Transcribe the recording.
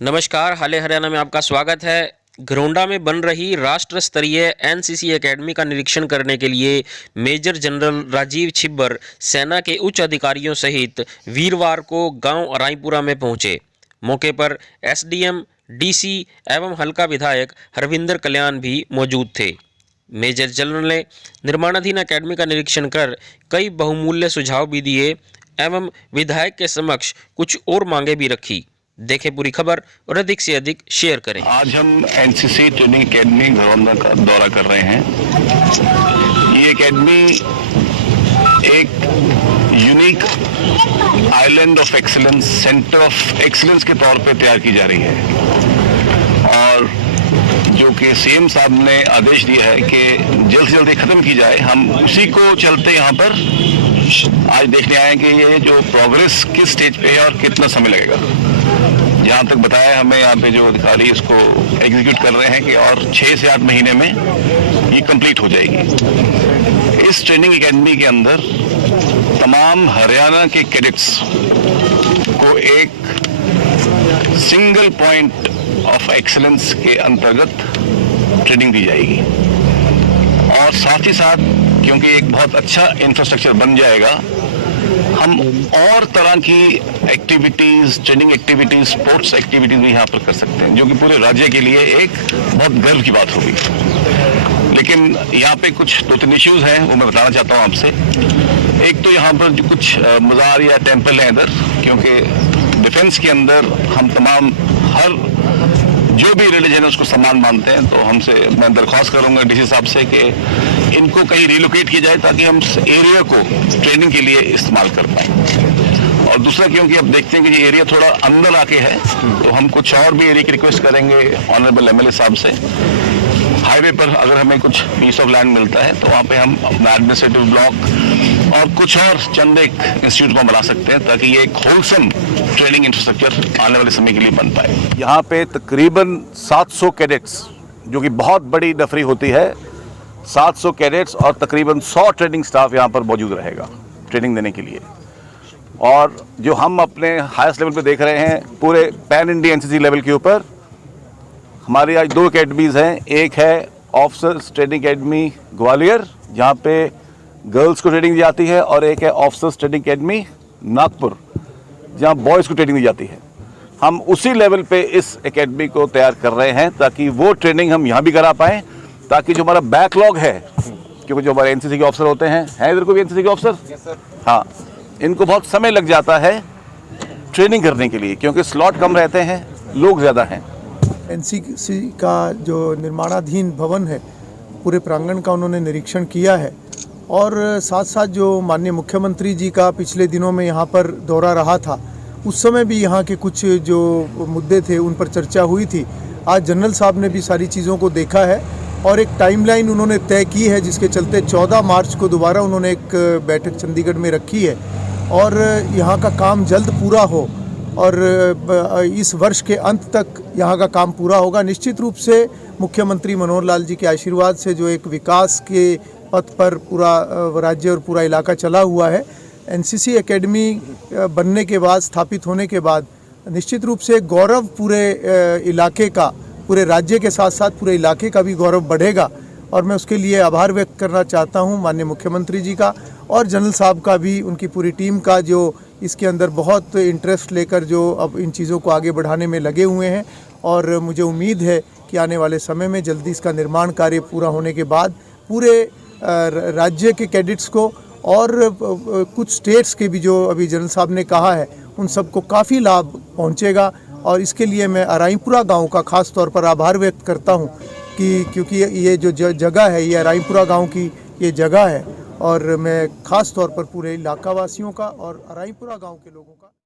नमस्कार, हाले हरियाणा में आपका स्वागत है। घरोंडा में बन रही राष्ट्र स्तरीय एनसीसी एकेडमी का निरीक्षण करने के लिए मेजर जनरल राजीव छिब्बर सेना के उच्च अधिकारियों सहित वीरवार को गांव अराईपुरा में पहुंचे। मौके पर एसडीएम, डीसी एवं हल्का विधायक हरविंदर कल्याण भी मौजूद थे। मेजर जनरल ने निर्माणाधीन एकेडमी का निरीक्षण कर कई बहुमूल्य सुझाव भी दिए एवं विधायक के समक्ष कुछ और मांगे भी रखी। देखें पूरी खबर और अधिक से अधिक शेयर करें। आज हम एनसीसी ट्रेनिंग एकेडमी घरौंदा का दौरा कर रहे हैं। ये एकेडमी एक unique island of excellence, centre of excellence के तौर पे तैयार की जा रही है और जो कि सीएम साहब ने आदेश दिया है कि जल्द से जल्द खत्म की जाए। हम उसी को चलते यहाँ पर आज देखने आए कि ये जो प्रोग्रेस किस स्टेज पे है और कितना समय लगेगा। जहाँ तक बताया हमें यहाँ पे जो अधिकारी इसको एग्जीक्यूट कर रहे हैं कि और 6 से 8 महीने में ये कंप्लीट हो जाएगी। इस ट्रेनिंग एकेडमी के अंदर तमाम हरियाणा के कैडेट्स को एक सिंगल पॉइंट ऑफ एक्सीलेंस के अंतर्गत ट्रेनिंग दी जाएगी और साथ ही साथ क्योंकि एक बहुत अच्छा इंफ्रास्ट्रक्चर बन जाएगा, हम और तरह की activities, training activities, sports activities भी यहाँ पर कर सकते हैं, जो कि पूरे राज्य के लिए एक बहुत गर्व की बात होगी। लेकिन यहाँ पे कुछ 2-3 इश्यूज हैं, वो मैं बताना चाहता हूँ आपसे। एक तो यहाँ पर जो कुछ मज़ार या टेम्पल है इधर, क्योंकि डिफेंस के अंदर हम तमाम हर जो भी रिलीजन है उसको सम्मान मानते हैं, तो हमसे मैं दरख्वास्त करूंगा डीसी साहब से कि इनको कहीं रिलोकेट किया जाए ताकि हम इस एरिया को ट्रेनिंग के लिए इस्तेमाल कर पाएं। और दूसरा क्योंकि अब देखते हैं कि ये एरिया थोड़ा अंदर आके है, तो हम कुछ और भी एरिया की रिक्वेस्ट करेंगे ऑनरेबल एमएलए साहब से। हाईवे पर अगर हमें कुछ पीस ऑफ लैंड मिलता है तो वहाँ पे हम अपना एडमिनिस्ट्रेटिव ब्लॉक और कुछ और चंद एक इंस्टीट्यूट को बना सकते हैं ताकि ये एक होलसम ट्रेनिंग इंफ्रास्ट्रक्चर आने वाले समय के लिए बन पाए। यहाँ पे तकरीबन 700 कैडेट्स, जो कि बहुत बड़ी नफरी होती है, 700 कैडेट्स और तकरीबन 100 ट्रेनिंग स्टाफ यहाँ पर मौजूद रहेगा ट्रेनिंग देने के लिए। और जो हम अपने हाईएस्ट लेवल पे देख रहे हैं, पूरे पैन इंडिया एनसीसी लेवल के ऊपर हमारी आज 2 अकेडमीज़ हैं। एक है ऑफिसर्स ट्रेनिंग अकेडमी ग्वालियर, जहाँ पे गर्ल्स को ट्रेनिंग दी जाती है, और एक है ऑफिसर्स ट्रेनिंग अकेडमी नागपुर, जहाँ बॉयज़ को ट्रेनिंग दी जाती है। हम उसी लेवल पे इस एकेडमी को तैयार कर रहे हैं ताकि वो ट्रेनिंग हम यहाँ भी करा पाएँ, ताकि जो हमारा बैकलॉग है, क्योंकि जो हमारे एनसीसी के ऑफिसर होते हैं इधर को भी एनसीसी के ऑफिसर, हाँ, इनको बहुत समय लग जाता है ट्रेनिंग करने के लिए, क्योंकि स्लॉट कम रहते हैं, लोग ज़्यादा हैं। एनसीसी का जो निर्माणाधीन भवन है, पूरे प्रांगण का उन्होंने निरीक्षण किया है और साथ साथ जो माननीय मुख्यमंत्री जी का पिछले दिनों में यहाँ पर दौरा रहा था, उस समय भी यहाँ के कुछ जो मुद्दे थे उन पर चर्चा हुई थी। आज जनरल साहब ने भी सारी चीज़ों को देखा है और एक टाइमलाइन उन्होंने तय की है, जिसके चलते 14 मार्च को दोबारा उन्होंने एक बैठक चंडीगढ़ में रखी है और यहाँ का काम जल्द पूरा हो और इस वर्ष के अंत तक यहाँ का काम पूरा होगा। निश्चित रूप से मुख्यमंत्री मनोहर लाल जी के आशीर्वाद से जो एक विकास के पथ पर पूरा राज्य और पूरा इलाका चला हुआ है, एनसीसी एकेडमी बनने के बाद, स्थापित होने के बाद निश्चित रूप से गौरव पूरे इलाके का, पूरे राज्य के साथ साथ पूरे इलाके का भी गौरव बढ़ेगा और मैं उसके लिए आभार व्यक्त करना चाहता हूँ माननीय मुख्यमंत्री जी का और जनरल साहब का भी, उनकी पूरी टीम का, जो इसके अंदर बहुत इंटरेस्ट लेकर जो अब इन चीज़ों को आगे बढ़ाने में लगे हुए हैं। और मुझे उम्मीद है कि आने वाले समय में जल्दी इसका निर्माण कार्य पूरा होने के बाद पूरे राज्य के कैडेट्स को और कुछ स्टेट्स के भी, जो अभी जनरल साहब ने कहा है, उन सबको काफ़ी लाभ पहुंचेगा। और इसके लिए मैं अराईपुरा गांव का ख़ास तौर पर आभार व्यक्त करता हूं कि क्योंकि ये जो जगह है, ये अराईपुरा गांव की ये जगह है और मैं ख़ास तौर पर पूरे इलाका वासियों का और अराईपुरा गांव के लोगों का